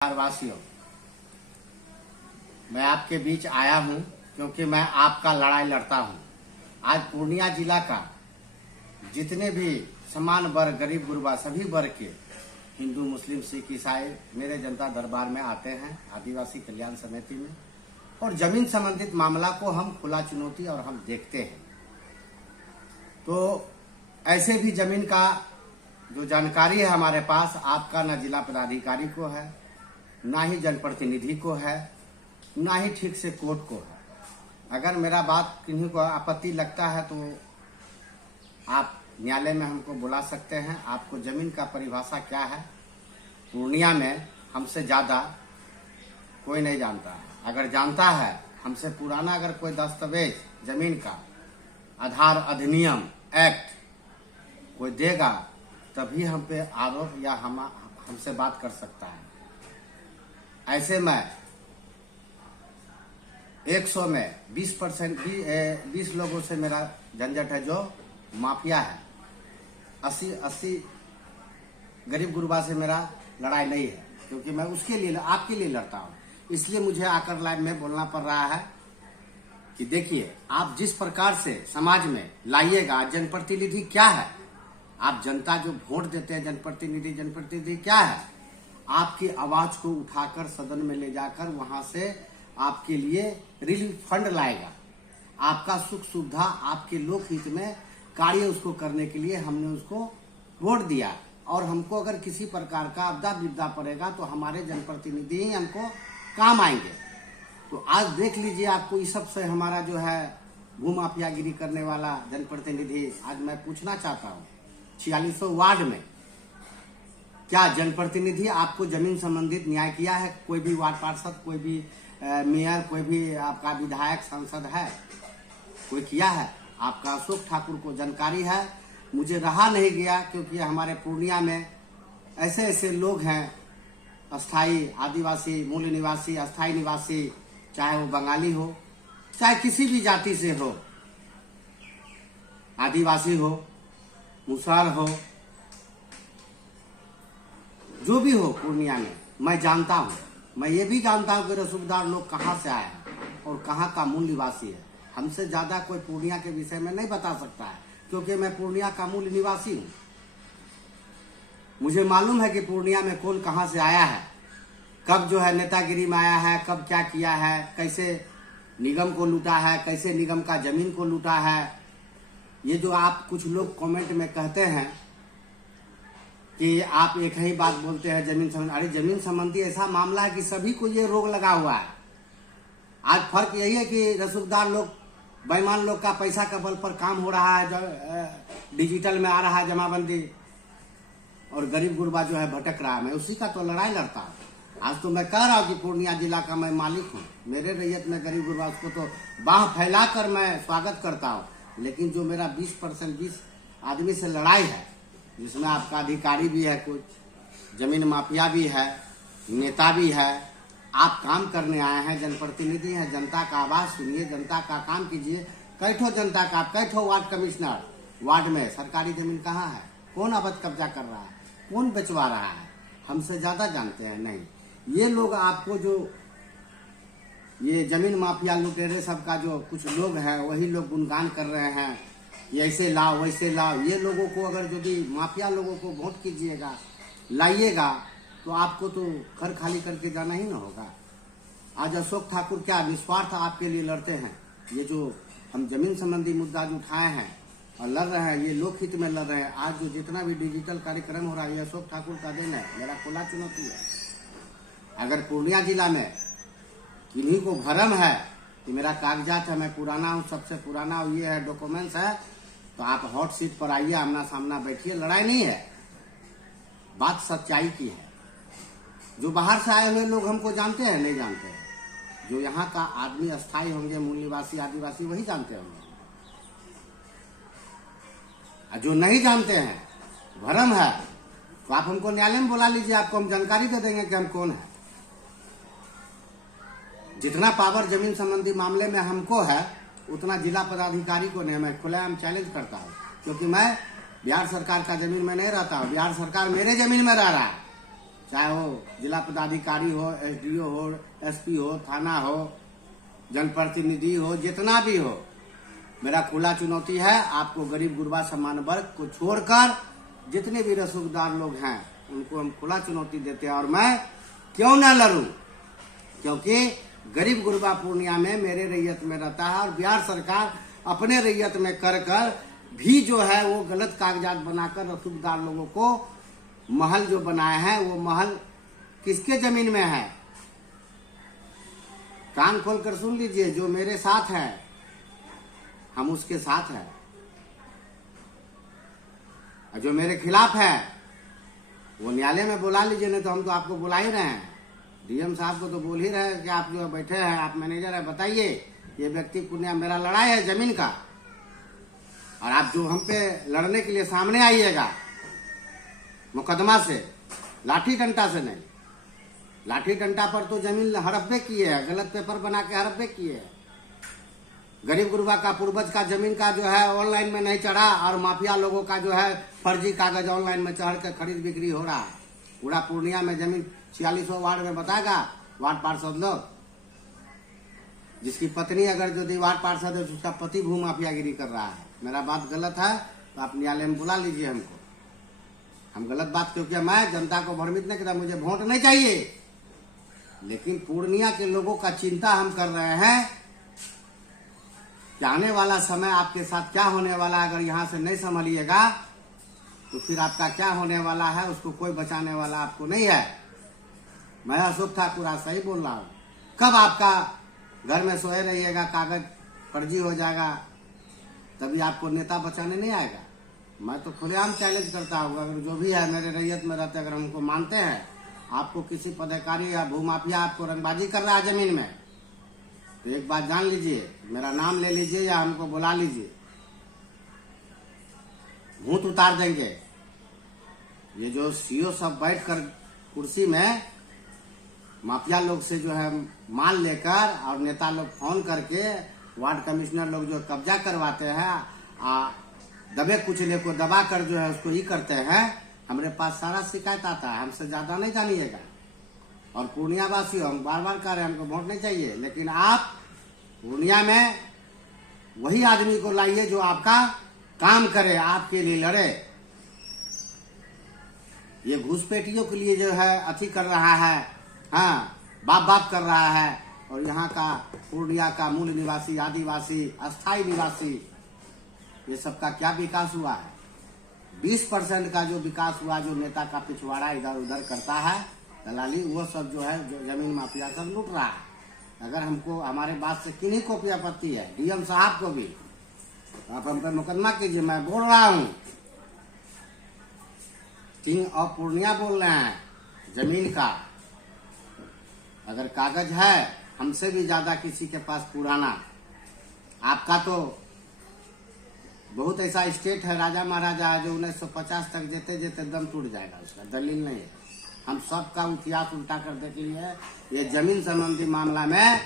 वासियों, मैं आपके बीच आया हूं क्योंकि मैं आपका लड़ाई लड़ता हूं। आज पूर्णिया जिला का जितने भी समान वर्ग, गरीब गुरबा, सभी वर्ग के हिंदू, मुस्लिम, सिख, ईसाई मेरे जनता दरबार में आते हैं आदिवासी कल्याण समिति में, और जमीन संबंधित मामला को हम खुला चुनौती और हम देखते हैं। तो ऐसे भी जमीन का जो जानकारी है हमारे पास, आपका ना जिला पदाधिकारी को है, ना ही जनप्रतिनिधि को है, ना ही ठीक से कोर्ट को है। अगर मेरा बात किन्हीं को आपत्ति लगता है तो आप न्यायालय में हमको बुला सकते हैं। आपको जमीन का परिभाषा क्या है पूर्णिया में हमसे ज्यादा कोई नहीं जानता है। अगर जानता है, हमसे पुराना अगर कोई दस्तावेज जमीन का, आधार अधिनियम एक्ट कोई देगा तभी हम पे आरोप या हमसे बात कर सकता है। ऐसे में 100 में 20 लोगों से मेरा झंझट है जो माफिया है। 80 गरीब गुरबा से मेरा लड़ाई नहीं है, क्योंकि मैं उसके लिए, आपके लिए लड़ता हूं। इसलिए मुझे आकर लाइव में बोलना पड़ रहा है कि देखिए, आप जिस प्रकार से समाज में लाइएगा, जनप्रतिनिधि क्या है, आप जनता जो वोट देते हैं, जनप्रतिनिधि क्या है, आपकी आवाज को उठाकर सदन में ले जाकर वहां से आपके लिए रिलीफ फंड लाएगा। आपका सुख सुविधा, आपके लोक हित में कार्य उसको करने के लिए हमने उसको वोट दिया। और हमको अगर किसी प्रकार का आपदा विपदा पड़ेगा तो हमारे जनप्रतिनिधि ही हमको काम आएंगे। तो आज देख लीजिए, आपको इस सब से हमारा जो है भूमाफियागिरी करने वाला जनप्रतिनिधि, आज मैं पूछना चाहता हूँ 4600 वार्ड में क्या जनप्रतिनिधि आपको जमीन संबंधित न्याय किया है? कोई भी वार्ड पार्षद, कोई भी मेयर, कोई भी आपका विधायक, सांसद है, कोई किया है? आपका अशोक ठाकुर को जानकारी है। मुझे रहा नहीं गया, क्योंकि हमारे पूर्णिया में ऐसे ऐसे लोग हैं, अस्थाई आदिवासी, मूल निवासी, अस्थाई निवासी, चाहे वो बंगाली हो, चाहे किसी भी जाति से हो, आदिवासी हो, मुसहर हो, जो भी हो पूर्णिया में, मैं जानता हूँ। मैं ये भी जानता हूँ कि रसूखदार लोग कहाँ से आए हैं और कहाँ का मूल निवासी है। हमसे ज्यादा कोई पूर्णिया के विषय में नहीं बता सकता है, क्योंकि मैं पूर्णिया का मूल निवासी हूँ। मुझे मालूम है कि पूर्णिया में कौन कहाँ से आया है, कब जो है नेतागिरी में आया है, कब क्या किया है, कैसे निगम को लूटा है, कैसे निगम का जमीन को लूटा है। ये जो आप कुछ लोग कमेंट में कहते हैं कि आप एक ही बात बोलते हैं जमीन संबंधी, अरे जमीन संबंधी ऐसा मामला है कि सभी को ये रोग लगा हुआ है। आज फर्क यही है कि रसूखदार लोग, बेईमान लोग का पैसा का बल पर काम हो रहा है, जो डिजिटल में आ रहा है जमाबंदी, और गरीब गुरबा जो है भटक रहा है। मैं उसी का तो लड़ाई लड़ता हूँ। आज तो मैं कह रहा हूँ कि पूर्णिया जिला का मैं मालिक हूँ, मेरे रैयत में गरीब गुरबा, उसको तो बाह फैलाकर मैं स्वागत करता हूँ। लेकिन जो मेरा 20 आदमी से लड़ाई है, जिसमें आपका अधिकारी भी है, कुछ जमीन माफिया भी है, नेता भी है, आप काम करने आए हैं, जनप्रतिनिधि हैं, जनता का आवाज सुनिए, जनता का काम कीजिए। कैठो जनता का, कैठो वार्ड कमिश्नर, वार्ड में सरकारी जमीन कहाँ है, कौन अवैध कब्जा कर रहा है, कौन बेचवा रहा है, हमसे ज्यादा जानते हैं। नहीं, ये लोग आपको जो ये जमीन माफिया लुटेरे सबका जो कुछ लोग हैं, वही लोग गुणगान कर रहे हैं, ये ऐसे लाओ वैसे लाओ। ये लोगों को अगर यदि माफिया लोगों को वोट कीजिएगा, लाइएगा, तो आपको तो घर खाली करके जाना ही ना होगा। आज अशोक ठाकुर क्या निस्वार्थ आपके लिए लड़ते हैं। ये जो हम जमीन संबंधी मुद्दा जो उठाए हैं और लड़ रहे हैं, ये लोकहित में लड़ रहे हैं। आज जो जितना भी डिजिटल कार्यक्रम हो रहा है, ये अशोक ठाकुर का देन है, मेरा खुला चुनौती है। अगर पूर्णिया जिला में किन्हीं को भरम है कि मेरा कागजात है, मैं पुराना हूँ, सबसे पुराना ये है, डॉक्यूमेंट्स है, तो आप हॉट सीट पर आइए, आमना सामना बैठिए। लड़ाई नहीं है, बात सच्चाई की है। जो बाहर से आए हुए लोग हमको जानते हैं, नहीं जानते हैं। जो यहाँ का आदमी अस्थाई होंगे, मूल निवासी, आदिवासी, वही जानते होंगे। जो नहीं जानते हैं, भरम है, तो आप हमको न्यायालय में बुला लीजिए, आपको हम जानकारी दे देंगे कि हम कौन है। जितना पावर जमीन संबंधी मामले में हमको है, उतना जिला पदाधिकारी को नहीं। मैं खुलेआम चैलेंज करता हूँ, क्योंकि मैं बिहार सरकार का जमीन में नहीं रहता हूँ, बिहार सरकार मेरे जमीन में रह रहा है। चाहे वो जिला पदाधिकारी हो, एसडीओ हो, एसपी हो, थाना हो, जनप्रतिनिधि हो, जितना भी हो, मेरा खुला चुनौती है आपको। गरीब गुरबा सम्मान वर्ग को छोड़कर जितने भी रसूखदार लोग हैं उनको हम खुला चुनौती देते हैं। और मैं क्यों ना लड़ूं, क्योंकि गरीब गुरबा पूर्णिया में मेरे रैयत में रहता है और बिहार सरकार अपने रैयत में कर भी जो है वो गलत कागजात बनाकर रसूखदार लोगों को महल जो बनाए हैं, वो महल किसके जमीन में है? कान खोल कर सुन लीजिए, जो मेरे साथ है हम उसके साथ हैं, और जो मेरे खिलाफ है वो न्यायालय में बुला लीजिए, नहीं तो हम तो आपको बुला ही रहे हैं। डीएम साहब को तो बोल ही रहे हैं कि आप जो बैठे हैं, आप मैनेजर है, बताइए ये व्यक्ति पूर्णिया मेरा लड़ाई है जमीन का, और आप जो हम पे लड़ने के लिए सामने आइएगा मुकदमा से, लाठी डंडा से नहीं। लाठी डंडा पर तो जमीन हड़प्पे किए है, गलत पेपर बना के हड़प्पे किए है। गरीब गुरबा का पूर्वज का जमीन का जो है ऑनलाइन में नहीं चढ़ा, और माफिया लोगों का जो है फर्जी कागज ऑनलाइन में चढ़ के खरीद बिक्री हो रहा है। पूरा पूर्णिया में जमीन 46वां वार्ड में बताएगा वार्ड पार्षद लोग, जिसकी पत्नी अगर जो वार्ड पार्षद है उसका पति भू माफियागिरी कर रहा है। मेरा बात गलत है तो आप न्यायालय में बुला लीजिए हमको। हम गलत बात, क्योंकि मैं जनता को भ्रमित नहीं करता, मुझे वोट नहीं चाहिए, लेकिन पूर्णिया के लोगों का चिंता हम कर रहे हैं कि आने वाला समय आपके साथ क्या होने वाला है। अगर यहाँ से नहीं संभलिएगा तो फिर आपका क्या होने वाला है उसको कोई बचाने वाला आपको नहीं है। मैं अशोक ठाकुर आज सही बोल रहा हूँ। कब आपका घर में सोए रहिएगा, कागज फर्जी हो जाएगा, तभी आपको नेता बचाने नहीं आएगा। मैं तो खुलेआम चैलेंज करता हूँ, अगर जो भी है मेरे रैयत में रहते, अगर हमको मानते हैं, आपको किसी पदाधिकारी या भूमाफिया आपको रंगबाजी कर रहा है जमीन में, तो एक बात जान लीजिए, मेरा नाम ले लीजिए या हमको बुला लीजिए, भूत उतार देंगे। ये जो सीओ सब बैठकर कुर्सी में माफिया लोग से जो है माल लेकर, और नेता लोग फोन करके, वार्ड कमिश्नर लोग जो कब्जा करवाते हैं, दबे कुचले को दबा कर जो है उसको ही करते हैं। हमारे पास सारा शिकायत आता है, हमसे ज्यादा नहीं जानिएगा। और पूर्णिया वासी हम बार बार कह रहे हैं हमको वोट नहीं चाहिए, लेकिन आप पूर्णिया में वही आदमी को लाइए जो आपका काम करे, आपके लिए लड़े। ये घुसपैठियों के लिए जो है अति कर रहा है, हाँ, बाप बाप कर रहा है। और यहाँ का पूर्णिया का मूल निवासी, आदिवासी, अस्थायी निवासी, ये सबका क्या विकास हुआ है? 20% का जो विकास हुआ, जो नेता का पिछवाड़ा इधर उधर करता है दलाली, वो सब जो है जो जमीन माफिया सब लूट रहा है। अगर हमको हमारे बात से किन्हीं को भी आपत्ति है, डीएम साहब को भी, तो आप हम पे मुकदमा कीजिए। मैं बोल रहा हूँ, किंग ऑफ पूर्णिया बोल रहे हैं जमीन का। अगर कागज है हमसे भी ज्यादा किसी के पास पुराना, आपका तो बहुत ऐसा स्टेट है, राजा महाराजा है, जो 1950 तक जेते जेते दम टूट जाएगा, उसका दलील नहीं है। हम सबका इतिहास उल्टा कर देख लिए। ये जमीन संबंधी मामला में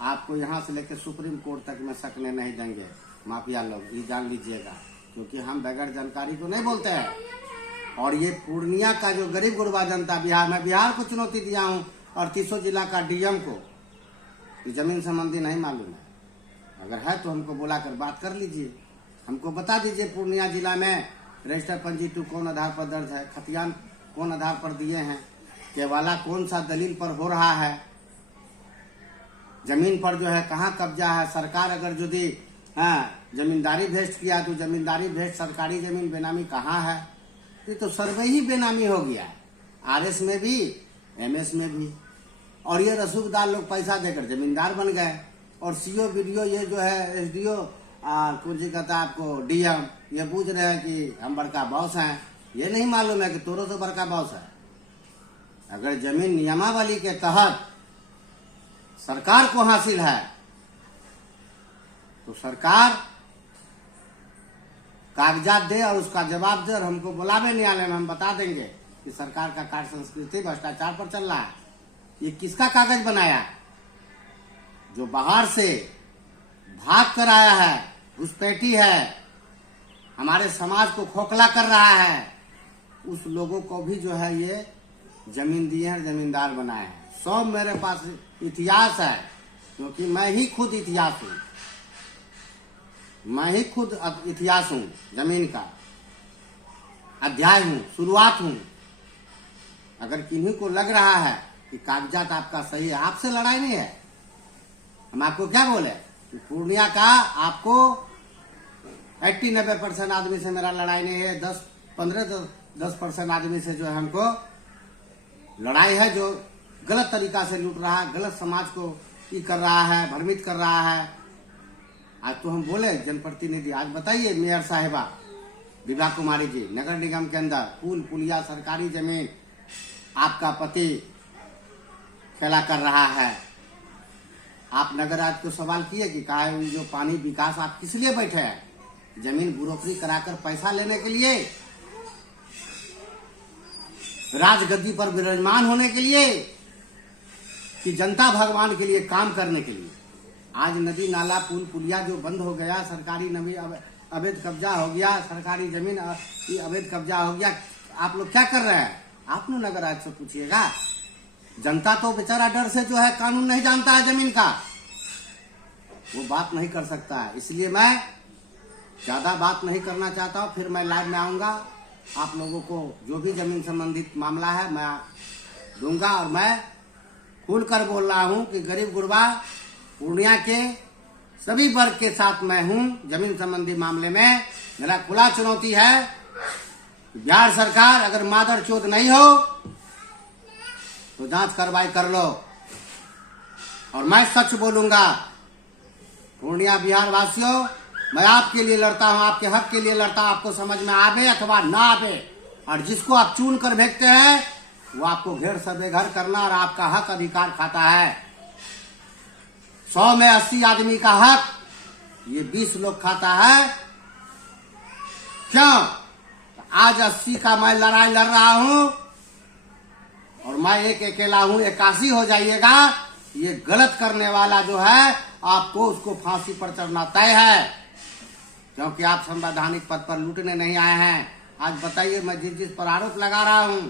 आपको यहाँ से लेकर सुप्रीम कोर्ट तक में सकने नहीं देंगे माफिया लोग, ये जान लीजिएगा, क्योंकि हम बगैर जानकारी को नहीं बोलते हैं। और ये पूर्णिया का जो गरीब गुरबा जनता, बिहार में, बिहार को चुनौती दिया हूँ, और 30 जिला का डीएम को ये जमीन संबंधी नहीं मालूम है। अगर है तो हमको बुलाकर बात कर लीजिए, हमको बता दीजिए पूर्णिया जिला में रजिस्टर पंजी 2 कौन आधार पर दर्ज है, खतियान कौन आधार पर दिए हैं, केवाला कौन सा दलील पर हो रहा है, जमीन पर जो है कहाँ कब्जा है। सरकार अगर जो दी जमींदारी भेस्ट किया तो जमींदारी भेस्ट सरकारी जमीन बेनामी कहाँ है? ये तो सर्वे ही बेनामी हो गया है, आरएस में भी, एमएस में भी। और ये रसूखदार लोग पैसा देकर जमींदार बन गए, और सीओ बीडीओ, ये जो है एसडीओ, कुछ जी कहता है आपको डीएम, ये पूछ रहे हैं कि हम बड़का बॉस हैं। ये नहीं मालूम है कि तोरो से बड़का बॉस है। अगर जमीन नियमावली के तहत सरकार को हासिल है तो सरकार कागजात दे और उसका जवाब दे, और हमको बुलावे न्यायालय में, हम बता देंगे कि सरकार का कार्य संस्कृति भ्रष्टाचार पर चल रहा है। ये किसका कागज बनाया? जो बाहर से भाग कर आया है, घुसपैठी है, हमारे समाज को खोखला कर रहा है, उस लोगों को भी जो है ये जमीन दिए हैं, जमींदार बनाए हैं। सब मेरे पास इतिहास है, क्योंकि मैं ही खुद इतिहास हूँ, मैं ही खुद इतिहास हूँ, जमीन का अध्याय हूँ, शुरुआत हूँ। अगर किन्हीं को लग रहा है कि कागजात आपका सही है, आपसे लड़ाई नहीं है। हम आपको क्या बोले कि पूर्णिया का आपको 80-90% आदमी से मेरा लड़ाई नहीं है। 10% आदमी से जो है हमको लड़ाई है, जो गलत तरीका से लूट रहा है, गलत समाज को ये कर रहा है, भ्रमित कर रहा है। आज तो हम बोले जनप्रतिनिधि, आज बताइए मेयर साहिबा विभा कुमारी जी, नगर निगम के अंदर पुल पुलिया सरकारी जमीन आपका पति खेला कर रहा है। आप नगर आज को सवाल किए कि कहा है जो पानी विकास आप किस लिए बैठे हैं? जमीन ब्रोकरी कराकर पैसा लेने के लिए, राजगद्दी पर विराजमान होने के लिए, कि जनता भगवान के लिए काम करने के लिए? आज नदी नाला पुल पुलिया जो बंद हो गया, सरकारी नवी अवैध कब्जा हो गया, सरकारी जमीन अवैध कब्जा हो गया, आप लोग क्या कर रहे हैं? आप लोग नगर आज से पूछिएगा। जनता तो बेचारा डर से जो है कानून नहीं जानता है, जमीन का वो बात नहीं कर सकता है। इसलिए मैं ज्यादा बात नहीं करना चाहता हूँ। फिर मैं लाइव में आऊंगा, आप लोगों को जो भी जमीन संबंधित मामला है मैं दूंगा। और मैं खुलकर बोल रहा हूँ कि गरीब गुरबा पूर्णिया के सभी वर्ग के साथ मैं हूँ। जमीन संबंधी मामले में मेरा खुला चुनौती है। बिहार सरकार अगर मादर चोद नहीं हो तो जांच कार्रवाई कर लो, और मैं सच बोलूंगा। पूर्णिया बिहार वासियों, मैं आपके लिए लड़ता हूं, आपके हक के लिए लड़ता हूं। आपको समझ में आवे अथवा ना आवे, और जिसको आप चुन कर भेजते हैं वो आपको घेर से बेघर करना और आपका हक अधिकार खाता है। 100 में 80 आदमी का हक ये 20 लोग खाता है। क्यों? आज 80 का मैं लड़ाई लड़ रहा हूं और मैं एक अकेला हूं, 81 हो जाइएगा। ये गलत करने वाला जो है आपको उसको फांसी पर चढ़ना तय है, क्योंकि आप संवैधानिक पद पर लूटने नहीं आए हैं। आज बताइए, मैं जिस पर आरोप लगा रहा हूं